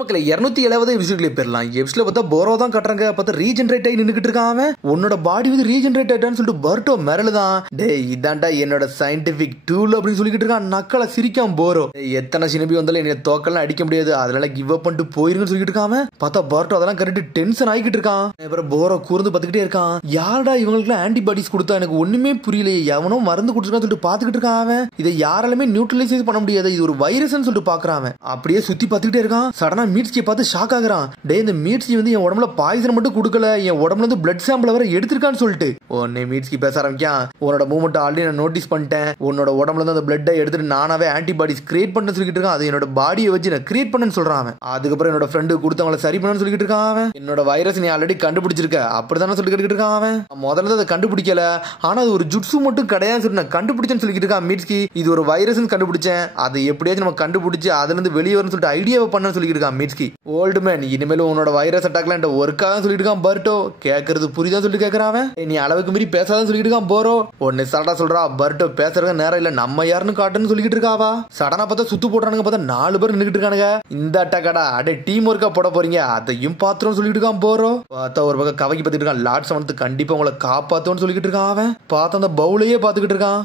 மக்களே 270 விசிட்ல போயிடலாம். எப்ஸ்ல பார்த்தா போரோ தான் கட்டுறாங்க. பார்த்தா ரீஜெனரேட் ஆகி நின்னுக்கிட்டு இருக்கான். உன்னோட பாடி வந்து ரீஜெனரேட் ஆயிட்டான்னு சொல்லிட்டு பர்ட்டோ மிரளுதான். டேய் இதான்டா என்னோட சயின்டிபிக் டூல் அப்படின்னு சொல்லிக்கிட்டு இருக்கான். நக்கலை சிரிக்காம போரோ. எத்தனை சினிபி வந்தாலும் என்னை தோக்கலாம் அடிக்க முடியாது, அதனால கிவ் அப் பண்ணிட்டு போயிருங்கன்னு சொல்லிட்டு இருக்காம. பார்த்தா பர்ட்டோ அதெல்லாம் கரெக்ட் டென்ஷன் ஆகிட்டு இருக்கான். அப்புறம் போரோ கூர்ந்து பார்த்துக்கிட்டே இருக்கான். யாரடா இவங்களுக்கு ஆன்டிபாடிஸ் கொடுத்தா எனக்கு ஒண்ணுமே புரியலையே, எவனோ மருந்து கொடுத்துருக்கான்னு சொல்லிட்டு பார்த்துக்கிட்டு இருக்கான். இதை யாராலுமே நியூட்ரலைஸ் பண்ண முடியாது, இது ஒரு வைரஸ் சொல்லிட்டு பாக்குறான். அப்படியே சுத்தி பார்த்துக்கிட்டே இருக்கான். சடனா மீட்ஸ்கி பார்த்து ஷாக் ஆகுறான். டே இந்த மீட்ஸ்கி வந்து என் உடம்புல பாய்சன் மட்டும் கொடுக்கல, என் உடம்புல இருந்து பிளட் சாம்பிள் வர எடுத்திருக்கான்னு சொல்லிட்டு உடனே மீட்ஸ்கி பேச ஆரம்பிக்கான். உன்னோட மூவ்மெண்ட் ஆல்ரெடி நான் நோட்டீஸ் பண்ணிட்டேன். உன்னோட உடம்புல இருந்து அந்த பிளட்டை எடுத்துட்டு நானாவே ஆன்டிபாடிஸ் கிரியேட் பண்ண சொல்லிட்டு இருக்கான். அது என்னோட பாடியை வச்சு நான் கிரியேட் பண்ணு சொல்றான். அதுக்கப்புறம் என்னோட ஃப்ரெண்டு கொடுத்தவங்களை சரி பண்ணு சொல்லிட்டு இருக்கான். என்னோட வைரஸ் நீ ஆல்ரெடி கண்டுபிடிச்சிருக்க அப்படித்தானே சொல்லிட்டு இருக்கான். முதல்ல அதை கண்டுபிடிக்கல, ஆனா அது ஒரு ஜுட்ஸு மட்டும் கிடையாது சொல்லி நான் கண்டுபிடிச்சேன்னு சொல்லிட்டு இருக்கான். மீட்ஸ்கி இது ஒரு வைரஸ் கண்டுபிடிச்சேன், அதை எப்படியாச்சும் நம்ம கண்டுபிடிச்சு அதுல இருந்து வெளியே வரும்னு சொல்லிட்டு ஐடியாவை பண்ண சொல்லிட்டு இருக்கான் மீட்ஸ்கி. ஓல்டு மேன் இனிமேல் உன்னோட வைரஸ் அட்டாக்ல என்ற ஒர்க்காக சொல்லிட்டு இருக்கான். பர்ட்டோ கேட்கறது புரியுதான் சொல்லிட்டு கேட்கறான். நீ அளவுக்கு மீறி பேசாதான் சொல்லிட்டு இருக்கான். போரோ உடனே சடனா சொல்றா, பர்ட்டோ பேசுறது நேரம் இல்ல, நம்ம யாருன்னு காட்டுன்னு சொல்லிட்டு இருக்காவா. சடனா பார்த்தா சுத்து போடுறானுங்க. பார்த்தா 4 பேர் நின்னுட்டு இருக்கானுங்க. இந்த அட்டாக்கடா அடே டீம் ஒர்க்கா போட போறீங்க, அதையும் பாத்துரும் சொல்லிட்டு இருக்கான். போரோ பார்த்தா ஒரு பக்கம் கவக்கி பார்த்துட்டு இருக்கான். லார்ட்ஸ் வந்து கண்டிப்பா உங்களை காப்பாத்துன்னு சொல்லிட்டு இருக்கான். அவன் பார்த்த அந்த பவுலையே பாத்துக்கிட்டு இருக்கான்.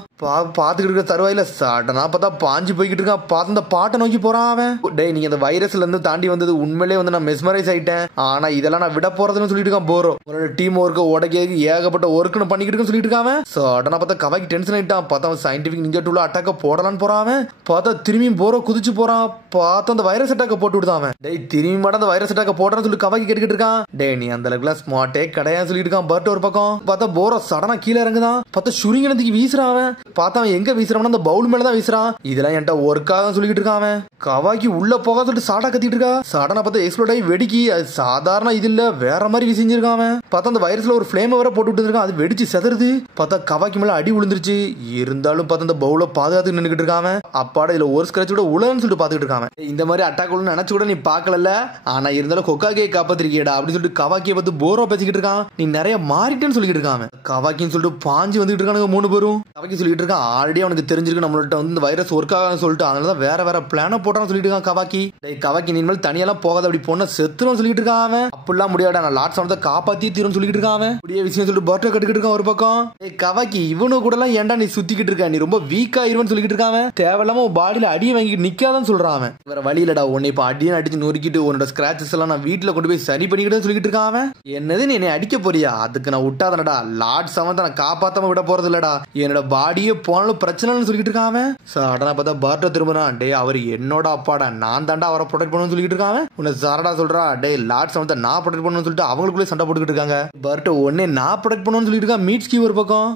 பாத்துக்கிட்டு இருக்க தருவாயில சடனா பார்த்தா பாஞ்சு போய்கிட்டு இருக்கான். பார்த்து அந்த பாட்டை நோக்கி போறான். அவன் டேய் நீங்க அந்த வைரஸ்ல இருந்து தாண்டி வந்தது உண்மையிலே வந்து நான் மெஸ்மரைஸ் ஆயிட்டேன், ஆனா இதெல்லாம் நான் விட போறதுன்னு சொல்லிட்டு இருக்கான். போரோ உன்னோட டீம் ஒர்க்க உடக்கே ஏகப்பட்ட ஒர்க்னு பண்ணிக்கிட்டு சொல்லிட்டு இருக்கான். சடனா பார்த்தா கவாய்க்கு டென்ஷன் ஆயிட்டான். பார்த்தா அவன் சயின்டிபிக் நிஞ்சா டூல அட்டாக்க போடலான்னு போறான். பார்த்தா திரும்பியும் போரோ குதிச்சு போறான். பார்த்தா அந்த வைரஸ் அட்டாக்க போட்டு விடுதான். டேய் திரும்பி மட்டும் அந்த வைரஸ் அட்டாக்க போடுறான்னு சொல்லி கவாய்க்கு கேட்டுக்கிட்டு இருக்கான். டேய் நீ அந்த அளவுக்கு ஸ்மார்ட்டே கிடையாது சொல்லிட்டு இருக்கான். பர்ட் ஒரு பக்கம் பார்த்தா போரோ சடனா கீழே இறங்குதான். பார்த்தா சுருங்கினதுக்கு வீசுறான். பார்த்தா அவன் எங்க வீசுறான், அந்த பவுல் மேலதான் வீசுறான். இதெல்லாம் என்கிட்ட ஒர்க்காக சொல்லிட்டு இருக்கான். கவாய்க்கு உள்ள போக சொல்லிட்டு சாடா கத்திட்டு இருக்கா. சடனா பார்த்தா எக்ஸ்ப்ளோட் ஆகி வெடிக்கி அது சாதாரண இது இல்ல, வேற மாதிரி வீசிஞ்சிருக்கான். பார்த்தா அந்த வைரஸ்ல ஒரு ஃபிளேம் வர போட்டு விட்டுருக்கான். அது வெடிச்சு செதறுது. பார்த்தா கவாய்க்கு மேல அடி விழுந்துருச்சு. இருந்தாலும் பார்த்தா அந்த பவுல பாதுகாத்து நின்னுக்கிட்டு இருக்காம. அப்பாட இதுல ஒரு ஸ்கிராட்ச் கூட உலன்னு சொல்லிட்டு பாத்துக்கிட்டு இருக்காங்க. இந்த மாதிரி அட்டாக் உள்ள நினைச்சு கூட நீ பாக்கல, ஆனா இருந்தாலும் கொக்காகியை காப்பாத்திருக்கியடா அப்படின்னு சொல்லிட்டு கவாக்கியை பார்த்து போரோ பேசிக்கிட்டு இருக்கான். நீ நிறைய மாறிட்டேன்னு சொல்லிட்டு இருக்கான். கவாக்கின்னு சொல்லிட்டு பாஞ்சு வந்துட்டு இருக்கானுங்க 3 பேரும். கவாக்கி சொல்லிட்டு இருக்கான் ஆல்ரெடி அவனுக்கு தெரிஞ்சிருக்கு நம்மள்ட்ட வந்து இந்த வைரஸ் ஒர்க் ஆகான்னு சொல்லிட்டு, அதனாலதான் வேற வேற பிளான போட்டான்னு சொல்லிட்டு இருக்கான் கவாக்கி. கவாக்கி இனிமேல் தனியெல்லாம் போகாத, அப்படி போன செத்துரும் சொல்லிட்டு இருக்கான். அப்படிலாம் முடியாடா, நான் லாட்ஸ் அவனை காப்பாத்தி தீரும் சொல்லிட்டு இருக்கான். அப்படியே விஷயம் சொல்லிட்டு பர்ட்டோ கட்டுக்கிட்டு இருக்கான் ஒரு பக்கம். கவாக்கி இவனு கூட எல்லாம் ஏன்டா நீ சுத்திக்கிட்டு இருக்க, நீ ரொம்ப வீக் ஆயிருவன்னு சொல்லிட்டு இருக்கான். தேவையில்லாம பாடியில அடியை வாங்கிட்டு நிக்காதான் சொல்றான். வேற வழி இல்லடா, உன்னை இப்ப அடியை அடிச்சு நொறுக்கிட்டு உன்னோட ஸ்கிராச்சஸ் எல்லாம் நான் வீட்டுல கொண்டு போய் சரி பண்ணிக்கிட்டு சொல்லிட்டு இருக்கான். என்னது நீ என்னை அடிக்க போறியா, அதுக்கு நான் விட்டாதனடா, லார்ட்ஸ் அவன் நான் காப்பாத்தாம விட போறது இல்லடா, என்னோட பாடியே போனாலும் பிரச்சனைன்னு சொல்லிட்டு இருக்கான். சடனா பார்த்தா பர்ட்டோ திரும்புறான். டே அவர் என்னோட அப்பாடா, நான் தாண்டா அவரை ப்ரொடெக்ட் பண்ணணும்னு சொல்லிட்டு இருக்கான். உன்னை சரடா சொல்றா, டே லார்ட்ஸ் அவன் நான் ப்ரொடெக்ட் பண்ணணும்னு சொல்லிட்டு அவங்களுக்குள்ளே சண்டை போட்டுக்கிட்டு இருக்காங்க. பர்ட்டோ ஒன்னே நான் ப்ரொடெக்ட் பண்ணணும்னு சொல்லிட்டு இருக்கான். மீட்ஸ்கி ஒரு பக்கம்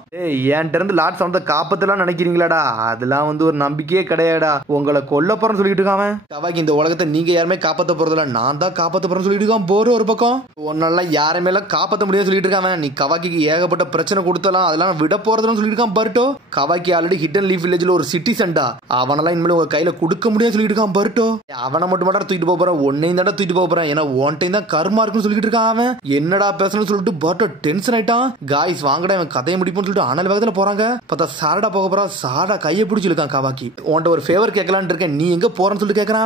என்கிட்ட இருந்து லார்ட்ஸ் அவன் காப்பாத்தலாம் நினைக்கிறீங்களாடா, அதெல்லாம் வந்து ஒரு நம்பிக்கையே கிடையாடா, உங்களை கொல்ல போறேன்னு சொல்லிட்டு இருக்கான். கவாக்கி இந்த உலகத்தை நீங்க யாருமே காப்பாத்த போறதில்ல, நான் தான் காப்பாத்த போறேன்னு சொல்லிட்டு இருக்கான். போரோ ஒரு பக்கம் உன்னெல்லாம் யாருமே எல்லாம் காப்பாத்த முடியாது சொல்லிட்டு இருக்கான். நீ கவாக்கிக்கு ஏகப்பட்ட பிரச்சனை கொடுத்தலாம், அதெல்லாம் விட போறதுன்னு சொல்லிட்டு இருக்கான். பர்ட்டோ கவாக்கி ஆல்ரெடி ஹிடன் லீஃப் வில்லேஜ்ல ஒரு சிட்டிசன்டா, அவனெல்லாம் இனிமேல் உங்க கையில கொடுக்க முடியாது சொல்லிட்டு இருக்கான். பர்ட்டோ அவனை மட்டும் மட்டும் தூக்கிட்டு போறேன், ஒன்னையும் தான் தூக்கிட்டு போறேன், ஏன்னா ஒன் டைம் தான் கர்மா இருக்குன்னு சொல்லிட்டு இருக்கான். அவன் என்னடா பேசணும்னு சொல்லிட்டு பர்ட்டோ டென்ஷன் ஆயிட்டான். காய்ஸ் வாங்கடா இவன் கதையை முடிப்புன்னு சொல்லிட்டு அனல் வேகத்துல போறாங்க. பார்த்தா சாரடா போக போறா. சாரடா கையை பிடிச்சி இருக்கான். கவாக்கி உன்ட்ட ஒரு ஃபேவர் கேட்கலான்னு இருக்கேன், நீ எங்க போறன்னு சொல்லிட்டு கேட்கறான்.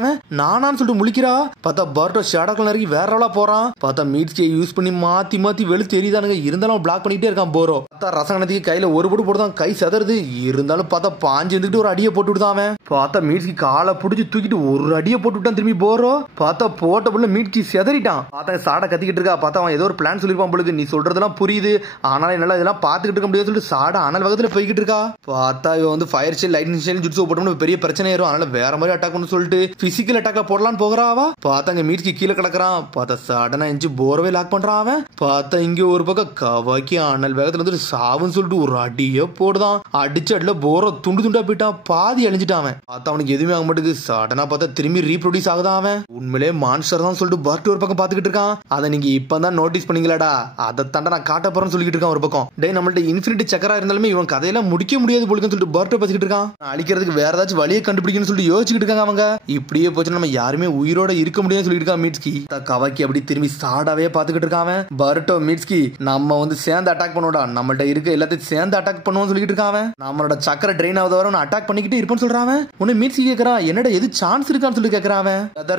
நானான்னு சொல்லிட்டு முழிக்கிறா. பார்த்தா பர்ட்டோ ஷேடோக்குள்ள நெருங்கி வேற லெவலா போறான். பார்த்தா மீட்ஸ்கே யூஸ் பண்ணி மாத்தி மாத்தி வெளு தெரியுதானுங்க, இருந்தாலும் பிளாக் பண்ணிட்டே இருக்கான். போரோ பார்த்தா ரசகணத்துக்கு கையில ஒரு போட்டு போடுதான், கை செதறுது. இருந்தாலும் பார்த்தா பாஞ்சு வந்துட்டு ஒரு அடியை போட்டு விடுதான். பார்த்தா மீட்ஸ்கி காலை பிடிச்சி தூக்கிட்டு ஒரு அடியை போட்டு விட்டான். திரும்பி போரோ பார்த்தா போட்ட புள்ள மீட்ஸ்கி செதறிட்டான். பார்த்தா சாடா கத்திக்கிட்டு இருக்கா. பார்த்தா அவன் ஏதோ ஒரு பிளான் சொல்லிருப்பான் பொழுது, நீ சொல்றதெல்லாம் புரியுது, ஆனாலும் என்னால இதெல்லாம் பாத்துக்கிட்டு இருக்க முடியாது சொல்லிட்டு சாடா அனல் வேகத்துல போய்கிட்டு இருக்கா. பார்த்தா இவன் வந்து ஃபயர் ஷீல்ட் லைட்னிங் ஷீல்ட் ஜுட்ஸு போட்டோம்னு பெரிய பிரச்சனை ஆயிரும், அதனால வேற மாதிரி அட்டாக் பண்ணு சொல்லிட்டு பிசிக்கல் அட்டாக்ல போடலான்னு போகிறாவா. பார்த்தா அங்க மீட்ஸ்கி கீழே கிடக்குறான். பார்த்தா சடனா எஞ்சி போரவே லாக் பண்றான். அவன் பார்த்தா இங்க ஒரு பக்கம் கவாக்கி அனல் வேகத்துல வந்து சாவுன்னு சொல்லிட்டு ஒரு அடியே போடுதான். அடிச்ச அடியில போரோ துண்டு துண்டா போயிட்டான், பாதி அழிஞ்சிட்டான். பார்த்தா அவனுக்கு எதுவுமே ஆக மாட்டேங்குது. சடனா பார்த்தா திரும்பி ரீப்ரொடியூஸ் ஆகுதான். அவன் உண்மையிலே மான்ஸ்டர் தான் சொல்லிட்டு பர்ட் ஒரு பக்கம் பாத்துக்கிட்டு இருக்கான். அதை நீங்க இப்பதான் நோட்டீஸ் பண்ணீங்களாடா, அதை தாண்டா நான் காட்ட போறேன்னு சொல்லிட்டு இருக்கான் ஒரு பக்கம். டே நம்மள்ட்ட இன்ஃபினிட்டி சக்கரா இருந்தாலுமே இவன் கதையெல்லாம் முடிக்க முடியாது போலுக்குன்னு சொல்லிட்டு பர்ட் பேசிக்கிட்டு இருக்கான். அழிக்கிறதுக்கு வேற ஏதாச்சும் வழியை கண்டுபிடிக்கணும்னு சொல்லிட்டு யோசிச்சுக்கிட்டு இருக்காங்க அவங்க. இப்படியே போச்சுன்னா நம்ம யாருமே உயிரோட இருக்க முடியாது சொல்லிட்டு இருக்கான் மீட்ஸ்கி. கவாக்கி அப்படி திரும்பி சாடாவே பாத்துக்கிட்டு இருக்கான். பர்ட்டோ மீட்ஸ்கி நம்ம வந்து சேர்ந்து அட்டாக் பண்ணுவோம்டா, நம்மள்ட்ட இருக்க எல்லாத்தையும் சேர்ந்து அட்டாக் பண்ணுவோம் சொல்லிட்டு இருக்கான். இருக்கான். நம்மளோட சக்கரை ட்ரெயின் ஆகுது வர அட்டாக் பண்ணிக்கிட்டு இருப்பான்னு சொல்றான். உன்னை மீட்சி கேட்கறான், என்னடா எது சான்ஸ் இருக்கான்னு சொல்லி கேட்கறான்.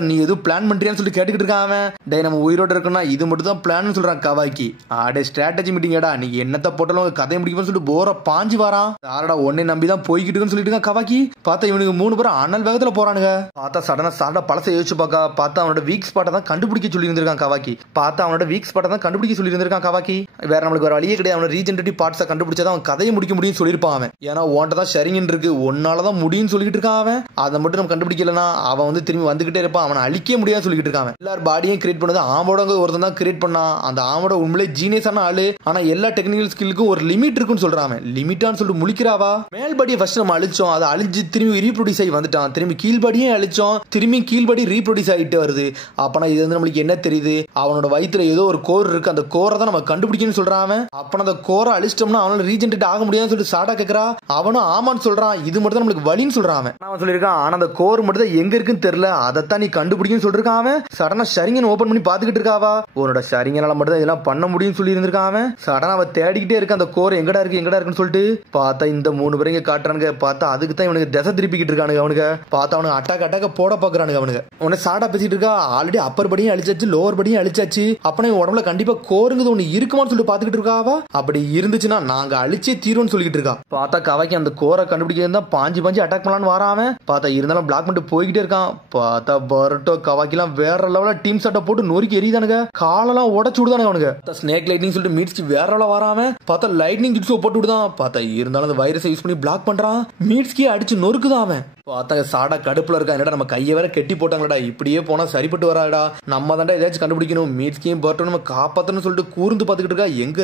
நீ எதுவும் பிளான் பண்றியான்னு சொல்லி கேட்டுக்கிட்டு இருக்கான். டே நம்ம உயிரோட இருக்கணும்னா இது மட்டும் தான் பிளான் சொல்றான் கவாக்கி. ஆடே ஸ்ட்ராட்டஜி மீட்டிங்கடா, நீ என்னத்த போட்டாலும் கதையை முடிக்கும்னு சொல்லிட்டு போற பாஞ்சு வரான். யாரடா உன்னை நம்பி தான் போய்கிட்டு சொல்லிட்டு கவாக்கி. பார்த்தா இவனுக்கு 3 பேரும் அனல் வேகத்துல போறானுங்க. பார்த்தா சடனா சாரடா பழசை யோசிச்சு பார்த்தா அவனோட வீக் ஸ்பாட்டை தான் கண்டுபிடிக்க சொல்லி இருந்திருக்கான் கவாக்கி. பார்த்தா அவனோட வீக் ஸ்பாட்டை தான் கண்டுபிடிக்க சொல்லி இருந்திருக்கான் கவாக்கி. வேற நம்மளுக்கு ஒரு வழியே கிடையாது, அவனோட ரீஜெனரேட்டிவ் பார்ட்ஸை கண்டுபிடிச்சாதான் அவன் கதையை முடிக்க முடியும்னு சொல்லியிருப்பான் அவன். ஏன்னா உன்ட்ட தான் ஷரிங் இருக்கு, உன்னாலதான் முடியும்னு சொல்லிட்டு இருக்கான் அவன். அதை மட்டும் நம்ம கண்டுபிடிக்கலன்னா அவன் வந்து திரும்பி வந்துகிட்டே இருப்பான், அவனை அழிக்க முடியாது சொல்லிட்டு இருக்கான். எல்லாரும் பாடியும் கிரியேட் பண்ணது ஆமோட ஒருத்தன் தான் கிரியேட் பண்ணா. அந்த ஆமோட உண்மையிலே ஜீனியஸான ஆளு. ஆனா எல்லா டெக்னிக்கல் ஸ்கில்லுக்கும் ஒரு லிமிட் இருக்குன்னு சொல்றான். லிமிட்டான்னு சொல்லிட்டு முழிக்கிறாவா. மேல் பாடியை ஃபர்ஸ்ட் நம்ம அழிச்சோம், அதை அழிஞ்சு திரும்பி ரீப்ரொடியூஸ் ஆகி வந்துட்டான். திரும்பி கீழ்பாடியே அழிச்சோம், திரும்பி கீழ்பாடி ரீப்ரொடியூஸ் ஆகிட்டு வருது. அப்பனா இது வந்து நம்மளுக்கு என்ன தெரியுது, அவனோட வயிற்றுல ஏதோ ஒரு கோர் இருக்கு, அந்த கோரை தான் நம்ம கண்டுபிடிக்கணும்னு சொல்றான். அப்பனா அந்த கோரை அழிச்சிட்டோம்னா அவனால ரீஜெனரேட் ஆக முடியாதுன்னு சொல்லிட்டு சாடா கேட்கறா. அவனும் ஆமான்னு சொல்றான், இது மட்டும் தான் நம்மளுக்கு வழின்னு சொல்றான். அவன் சொல்லியிருக்கான், ஆனா அந்த கோர் மட்டும் தான் எங்க இருக்குன்னு தெரியல, அதைத்தான் நீ கண்டுபிடிக்கணும்னு சொல்லிருக்கான். அவன் சடனா ஷரிங்கன் ஓபன் பண்ணி பாத்துக்கிட்டு இருக்காவா. உன்னோட ஷரிங்கனால மட்டும் தான் இதெல்லாம் பண்ண முடியும்னு சொல்லி இருந்திருக்கான். சடனா அவன் தேடிக்கிட்டே இருக்க அந்த கோர் எங்கடா இருக்குன்னு சொல்லிட்டு பார்த்தா இந்த 3 பேரும் இங்க காட்டுறானுங்க. பார்த்தா அதுக்கு தான் இவனுக்கு திசை திருப்பிக்கிட்டு இருக்கானுங்க. அவனுக்கு பார்த்தா அவனுக்கு அட்டாக்க போட பாக்குறானுங்க. அவனுக்கு உன்னை சாடா பேசிட்டு இருக்கா. ஆல்ரெடி அப்பர் படியும் அழிச்சாச்சு, லோவர் படியும் அழிச்சாச்சு. அப்பனா உடம்புல கண்டிப்பா கோருங்கிறது ஒண்ணு இருக்குமான்னு சொல்லிட்டு பாத்துக்கிட்டு இருக்காவா. அப்படி இருந்துச்சுன்னா நாங்க அழிச்சே தீரும்னு சொல்லிட்டு இருக்கா. பார்த்தா கவாக்கி அந்த கோரை கண்டுபிடிக்க பாஞ்சு அட்டாக் பண்ணலான்னு வராம. பார்த்தா இருந்தாலும் பிளாக் பண்ணிட்டு போய்கிட்டே இருக்கான். பார்த்தா பரோட்டோ கவாக்கி எல்லாம் வேற லெவல டீம் சட்டை போட்டு நொறுக்கி எரியுதானுங்க. காலெல்லாம் உடச்சு விடுதானுங்க. அவனுக்கு ஸ்னேக் லைட்னிங் சொல்லிட்டு மீட்ஸ்க்கு வேற லெவல வராம. பார்த்தா லைட்னிங் ஜிட்ஸோ போட்டு விடுதான். பார்த்தா இருந்தாலும் அந்த வைரஸை யூஸ் பண்ணி பிளாக் பண்றான். மீட்ஸ்கே அடிச்சு நொறுக்குதான் அவன். பார்த்தாங்க சாடா கடுப்புல இருக்கா. என்னடா நம்ம கையை வேற கெட்டி போட்டாங்கடா, இப்படியே போனா சரிப்பட்டு வராடா, நம்ம தாண்டா ஏதாச்சும் கண்டுபிடிக்கணும், மீட்ஸ்கையும் பர்ட்டோ நம்ம காப்பாத்தணும்னு சொல்லிட்டு கூர்ந்து பாத்துக்கிட்டு இருக்கா. எங்க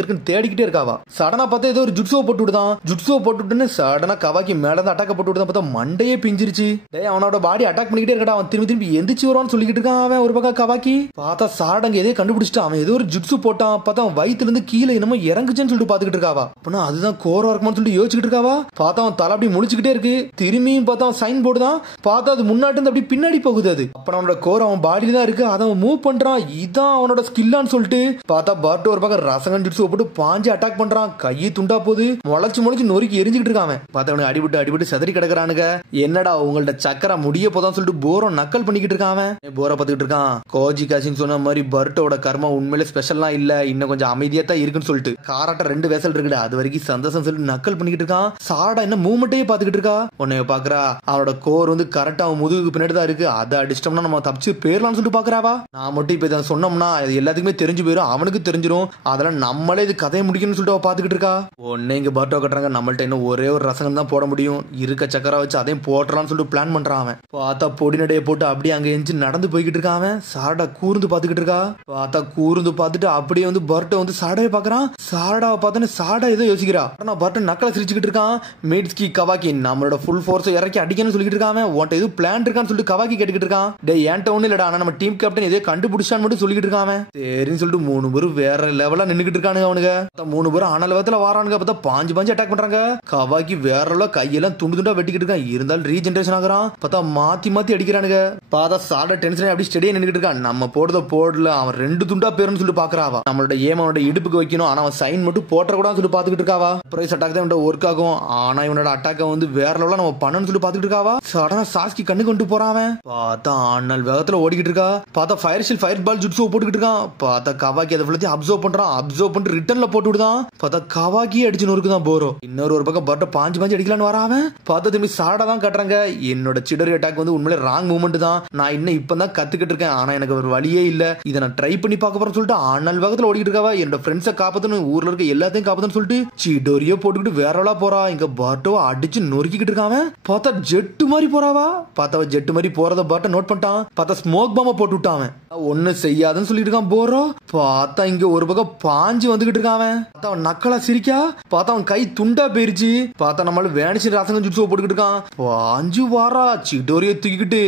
இருக்குன்னு தேடிக்கிட்டே இருக்காவா. சடனா பார்த்தா ஏதோ ஒரு ஜுட்ஸோ போட்டு விடுதான். ஜுட்ஸோ போட்டுன்னு சடனா கவாக்கி மேல தான் அட்டாக் போட்டு விடுதான். பார்த்தா மண்டையே பிஞ்சிருச்சு. அவனோட பாடி அட்டாக் பண்ணிக்கிட்டே இருக்கா. அவன் திரும்பி எந்திரிச்சு வருவான்னு சொல்லிக்கிட்டு இருக்கான். அவன் ஒரு பக்கம் கவாக்கி. பார்த்தா சாடங்க எதே கண்டுபிடிச்சிட்டான். அவன் ஏதோ ஒரு ஜுட்ஸு போட்டான். பார்த்தா அவன் வயிற்றுல இருந்து கீழே என்னமோ இறங்குச்சுன்னு சொல்லிட்டு பாத்துக்கிட்டு இருக்காவா. அப்படின்னா அதுதான் கோரா இருக்குமான்னு சொல்லிட்டு யோசிச்சுக்கிட்டு இருக்காவா. பார்த்தா அவன் தலை அப்படி முழிச்சுக்கிட்டே இருக்கு. திரும்பியும் பார்த்தா அவன் சைன் போர்டுதான். பார்த்தா அது முன்னாடி இருந்து அப்படி பின்னாடி போகுது. அது அப்புறம் அவனோட கோர் அவன் பாடியில தான் இருக்கு. அதை அவன் மூவ் பண்றான். இதான் அவனோட ஸ்கில்லான்னு சொல்லிட்டு பார்த்தா பர்ட்டோ ஒரு பக்கம் ரசங்கன் ஜுட்ஸு போட்டு பாஞ்சு அட்டாக் பண்றான். கையை துண்டா போகுது. முளைச்சு நொறுக்கி எரிஞ்சுக்கிட்டு இருக்கான். பார்த்தா அவனை அடிபட்டு சதறி கிடக்குறானுங்க. என்னடா உங்கள்ட்ட சக்கரை முடிய போதான் சொல்லிட்டு போரோ நக்கல் பண்ணிக்கிட்டு இருக்கான். போரோ பார்த்துக்கிட்டு இருக்கான். கோஜி காசின்னு சொன்ன மாதிரி பர்ட்டோட கர்மா உண்மையிலே ஸ்பெஷல்லாம் இல்ல, இன்னும் கொஞ்சம் அமைதியா தான் இருக்குன்னு சொல்லிட்டு காராட்ட 2 வேசல் இருக்குடா, அது வரைக்கும் சந்தோஷம் சொல்லிட்டு நக்கல் பண்ணிக்கிட்டு இருக்கான். சாடா என்ன மூவ்மெண்ட்டையே பாத்துக்கிட்டு இருக்கா. உன்னை பாக்குறா. அவனோட கோர் வந்து கரெக்டா அவன் முதுகுக்கு பின்னாடி தான் இருக்கு. அதை அடிச்சிட்டோம்னா நம்ம தப்பிச்சு போயிடலாம்னு சொல்லிட்டு பாக்குறாவா. நான் மட்டும் இப்ப இதை சொன்னோம்னா அது எல்லாத்துக்குமே தெரிஞ்சு போயிடும், அவனுக்கு தெரிஞ்சிடும். அதெல்லாம் நம்மளே இது கதையை முடிக்கணும்னு சொல்லிட்டு அவ பாத்துக்கிட்டு இருக்கா. உடனே இங்க பர்ட்டோ கட்டுறாங்க. நம்மள்ட்ட இன்னும் ஒரே ஒரு ரசகம் தான் போட முடியும், இருக்க சக்கரா வச்சு அதையும் போட்டலாம்னு சொல்லிட்டு பிளான் பண்றான். அவன் பார்த்தா பொடி நடைய போட்டு அப்படியே அங்க எஞ்சி நடந்து போய்கிட்டு இருக்கான். அவன் சாடா கூர்ந்து பாத்துக்கிட்டு இருக்கா. பார்த்தா கூர்ந்து பார்த்துட்டு அப்படியே வந்து பர்ட்டோ வந்து சாடாவை பாக்குறான். சாடாவை பார்த்தோன்னு சாடா ஏதோ யோசிக்கிறா. ஆனா பர்ட்டோ நக்கலை சிரிச்சுக்கிட்டு இருக்கான். மீட்ஸ்கி கவாக்கி நம்மளோட ஃபுல் ஃபோர்ஸ் இறக்கி அடிக்கணும்னு சொல்லிட்டு இருக்கான். உன்ட்ட எது பிளான் இருக்கான்னு சொல்லிட்டு கவாக்கி கேட்டுக்கிட்டு இருக்கான். டே ஏன்ட்ட ஒண்ணு இல்லடா, ஆனா நம்ம டீம் கேப்டன் எதோ கண்டுபிடிச்சான்னு மட்டும் சொல்லிட்டு இருக்கான். சரின்னு சொல்லிட்டு 3 பேரும் வேற லெவலா நின்னுக்கிட்டு இருக்கானுங்க. அவனுங்க 3 பேரும் அனல் வேகத்துல வாரானுங்க. பார்த்தா பாஞ்சு அட்டாக் பண்றாங்க. கவாக்கி வேற லெவல கையெல்லாம் துண்டா வெட்டிக்கிட்டு இருக்கான். இருந்தாலும் ரீஜெனரேஷன் ஆகுறான். பார்த்தா மாத்தி அடிக்கிறானுங்க. பார்த்தா சாட டென்ஷன் அப்படி ஸ்டெடியா நின்னுக்கிட்டு இருக்கான். நம்ம போடல, அவன் 2 துண்டா பேருன்னு சொல்லிட்டு பாக்குறாவா. நம்மளோட ஏம் அவனோட இடுப்புக்கு வைக்கணும், ஆனா அவன் சைன் மட்டும் போட்டக்கூடாதுன்னு சொல்லிட்டு பாத்துக்கிட்டு இருக்காவா. பிரைஸ் அட்டாக் தான் ஒர்க் ஆகும், ஆனா இவனோட அட்டாக்க வந்து வேற லெவலா நம்ம பண்ணணும்னு சொல்லி பாத்துக்கிட்டு இருக்காவா. சடனா சாஸ்கி கண்ணு கொண்டு போறான். பார்த்தா அண்ணல் வேகத்துல ஓடிக்கிட்டு இருக்கா. பார்த்தா ஃபயர் பால் ஜுட்ஸோ போட்டுக்கிட்டு இருக்கான். பார்த்தா கவாக்கி அதை ஃபுல்லத்தையும் அப்சர்வ் பண்றான். அப்சர்வ் பண்ணிட்டு ரிட்டர்ன்ல போட்டு விடுதான். பார்த்தா கவாக்கி அடிச்சு நொறுக்குதான் போறோம். இன்னொரு ஒரு பக்கம் பர்ட்டோ பாஞ்சு அடிக்கலான்னு வராம. பார்த்தா திரும்பி சாடா தான் கட்டுறாங்க. என்னோட சிடரி அட்டாக் வந்து உண்மையிலே ராங் மூவ்மெண்ட் தான். நான் இன்னும் இப்பதான் கத்துக்கிட்டு இருக்கேன், ஆனா எனக்கு ஒரு வழியே இல்ல, இதை நான் ட்ரை பண்ணி பார்க்க போறேன்னு சொல்லிட்டு அண்ணல் வேகத்துல ஓடிக்கிட்டு இருக்கவா. என்னோட ஃப்ரெண்ட்ஸை காப்பாத்தணும், ஊர்ல இருக்க எல்லாத்தையும் காப்பாத்தன்னு சொல்லிட்டு சிடோரியே போட்டுக்கிட்டு வேறவளா போறா. இங்க பர்ட்டோவை அடிச்சு நொறுக்கிட்டு இருக்காங்க. பார்த்தா ஜெட்டு மாதிரி போறாவா. பார்த்தா ஜெட்டு மாதிரி போறத பர்ட்டோ நோட் பண்ணிட்டான். பார்த்தா ஸ்மோக் பாம்ப போட்டு விட்டான். ஒண்ணு செய்யாதுன்னு சொல்லிட்டு இருக்கான் போறோ. பார்த்தா இங்க ஒரு பக்கம் பாஞ்சு வந்துகிட்டு இருக்கான். பார்த்தா அவன் நக்கலா சிரிக்கா. பார்த்தா அவன் கை துண்டா போயிருச்சு. பார்த்தா நம்மள வேனிச்சு ரசங்க ஜுட்ஸோ போட்டுக்கிட்டு இருக்கான். பாஞ்சு வாரா சிடோரிய தூக்கிக்கிட்டு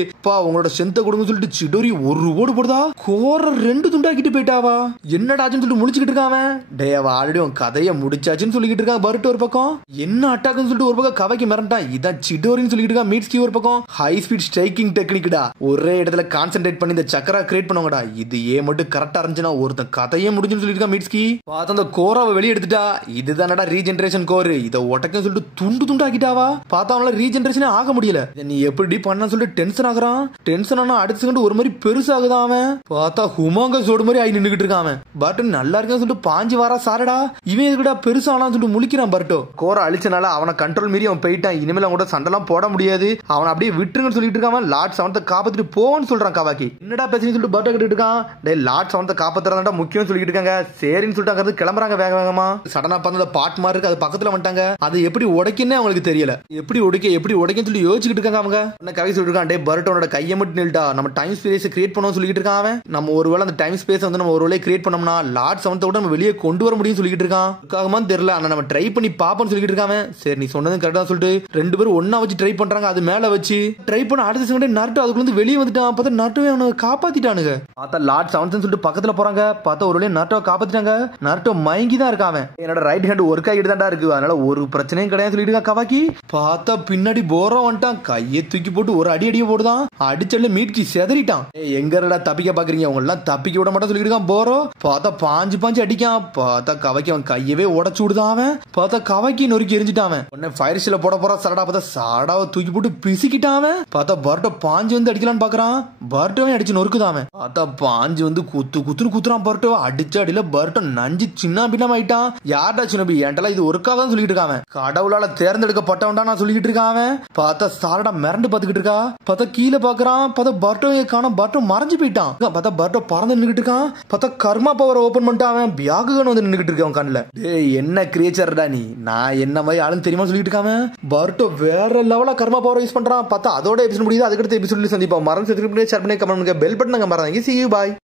உங்களோட செந்த கொடுங்க சொல்லிட்டு சிடோரி ஒரு ஓடு போடுதா. கோர 2 துண்டாக்கிட்டு போயிட்டாவா. என்னடாச்சுன்னு சொல்லிட்டு முடிச்சுக்கிட்டு இருக்கான். டே அவ ஆல்ரெடி அவன் கதையை முடிச்சாச்சுன்னு சொல்லிக்கிட்டு இருக்கான். பர்ட்டோ ஒரு பக்கம் என்ன அட்டாக்னு சொல்லிட்டு ஒரு பக்கம் கவைக்கு மிரண்டான். இதான் சிடோரின்னு சொல்லிட்டு இருக்கான். மீட்ஸ்கி ஒரு பக்கம் ஹை ஸ்பீட் ஸ்ட்ரைக்கிங் டெக்னிக்டா. ஒரே இடத்துல கான்சென்ட்ரேட் பண்ணி இந்த சக்கரா கிரியேட் பண்ணுவாங்கடா. இது மட்டும் கரெக்டா இருந்துச்சுன்னா ஒருத்தன் கதையே முடிஞ்சுன்னு சொல்லியிருக்கா மீட்ஸ்கி. பார்த்து அந்த கோராவை வெளியே எடுத்துட்டா. இதுதானடா ரீஜென்ரேஷன் கோர். இதை உடக்க சொல்லிட்டு துண்டு துண்டு ஆக்கிட்டாவா. பார்த்தா அவனால ரீஜென்ரேஷனே ஆக முடியல. நீ எப்படி பண்ண சொல்லிட்டு டென்ஷன் ஆகுறான். டென்ஷன் ஆனா அடுத்து ஒரு மாதிரி பெருசாகுதான் அவன். பார்த்தா ஹுமாங்க சோடு மாதிரி ஆகி நின்றுட்டு இருக்கான் அவன். பட் நல்லா இருக்குன்னு சொல்லிட்டு பாஞ்சு வரா சாரடா. இவன் எதுக்கிட்ட பெருசானான்னு சொல்லிட்டு முழிக்கிறான் பர்ட்டோ. கோரா அழிச்சனால அவனை கண்ட்ரோல் மீறி அவன் போயிட்டான். இனிமேல் அவங்க கூட சண்டெல்லாம் போட முடியாது. அவன் அப்படியே விட்டுருங்கன்னு சொல்லிட்டு இருக்கான். லார்ட் செவன்த்தை காப்பாத்திட்டு போன்னு சொல்றான் காவாக்கி. என்னடா பேசுன்னு சொல்லிட்டு பர்ட்டோ கிட்ட இருக்கான். டே லார்ட் செவன்த்தை காப்பாத்துறதா முக்கியம் சொல்லிட்டு இருக்காங்க. சரின்னு சொல்லிட்டு அங்க கிளம்புறாங்க வேக வேகமா. சடனா பார்த்து பாட் மாதிரி இருக்கு, அது பக்கத்துல வந்துட்டாங்க. அது எப்படி உடைக்குன்னு அவங்களுக்கு தெரியல. எப்படி உடைக்கன்னு சொல்லி யோசிச்சுட்டு இருக்காங்க அவங்க. கவி சொல்லிட்டு இருக்கான். டே பர்ட்டோட கையை மட்டும் நில்டா, நம்ம டைம் ஸ்பேஸ் கிரியேட் பண்ணணும்னு சொல்லிட்டு இருக்கான் அவன். நம்ம ஒருவேளை அந்த டைம் ஸ்பேஸ் வந்து நம்ம ஒருவேளை கிரியேட் பண்ணோம்னா லார்ட் செவன்த்தை விட நம்ம வெளியே கொண்டு வர முடியும்னு சொல்லிட்டு இருக்கான். அதுக்காகமான்னு தெரியல, ஆனா நம்ம ட்ரை பண்ணி பாப்போம்னு சொல்லிட்டு இருக்காங்க. சரி நீ சொன்னது கரெக்டா சொல்லிட்டு ரெண்டு பேரும் ஒன்னா வச்சு ட்ரை பண்றாங்க. அது மேல வச்சு ட்ரை பண்ண அடுத்த செகண்ட் நருட்டோ அதுக்குள்ள வெளியே வந்துட்டான். பார்த்தா நருட்டோவை அவனை காப்பாத்திட்டானுங்க. பார்த்தா லார்ட் செவன்த் சொல்லிட்டு பக்கத்துல போறாங்க. பார்த்தா ஒரு நருட்டோவை காப்பாத்திட்டாங்க. நருட்டோ மயங்கி தான் இருக்கான். என்னோட ரைட் ஹேண்ட் ஒர்க் ஆகிட்டு தான்டா இருக்கு, அதனால ஒரு பிரச்சனையும் கிடையாது சொல்லிட்டு இருக்கா கவாக்கி. பார்த்தா பின்னாடி போரோ வந்துட்டான். கையை தூக்கி போட்டு ஒரு அடியே போடுதான். அடிச்சல மீட்கி செதறிட்டான். எங்கடா தப்பிக்க பாக்குறீங்க, அவங்க எல்லாம் தப்பிக்க விட மாட்டா சொல்லிட்டு இருக்கான் போரோ. பார்த்தா பாஞ்சு அடிக்கான். பார்த்தா கவாக்கி அவன் கையவே உடச்சு விடுதான் அவன். பார்த்தா கவாக்கி நொறுக்கி எரிஞ்சிட்டான். உடனே ஃபயர் ஷீல்ட போட போறா சரடா. பார்த்தா சாடாவை தூக்கி போட்டு பிசிக்கிட்டான். பார்த்தா பர்ட்டோ பாஞ்சு வந்து அடிக்கலான்னு பாக்குறான். பர்ட்டோவே அடிச்சு நொறுக்குதான். பார்த்தா பாஞ்சு வந்து குத்துன்னு குத்துறான். பர்ட்டோ அடிச்ச அடியில பர்ட்டோ நஞ்சு சின்ன பின்னம் ஆயிட்டான். யார்டா சின்னபி என்டெல்லாம் இது ஒர்க்காதான் சொல்லிட்டு இருக்கான். கடவுளால தேர்ந்தெடுக்கப்பட்டவன்டா நான் சொல்லிட்டு இருக்கான். பார்த்தா சாரடா மிரண்டு பாத்துக்கிட்டு இருக்கா. பார்த்தா கீழே பாக்குறான். பார்த்தா பர்ட்டோவை காணோம். பர்ட்டோ மறைஞ்சு போயிட்டான். பார்த்தா பர்ட்டோ பறந்து நின்னுட்டு இருக்கான். பார்த்தா கர்மா பவர் ஓபன் பண்ணிட்டான். பியாகுகன் வந்து நின்னுட்டு இருக்கான் கண்ணுல. என்ன கிரியேச்சர்டா நீ, நான் என்ன மாதிரி ஆளுன்னு தெரியுமா சொல்லிட்டு இருக்காங்க. பர்ட்டோ வேற லெவலா கர்மா பவர் யூஸ் பண்றான். பார்த்தா அதோட எபிசோட் முடியுது. அதுக்கடுத்த எபிசோட்ல சந்திப்போம். மறந்து சப்ஸ்கிரைப் பண்ணி ஷேர் பண்ணி கமெண்ட் பண்ணுங்க. பெல் பட்டன் மறந்துங்க. See you, bye.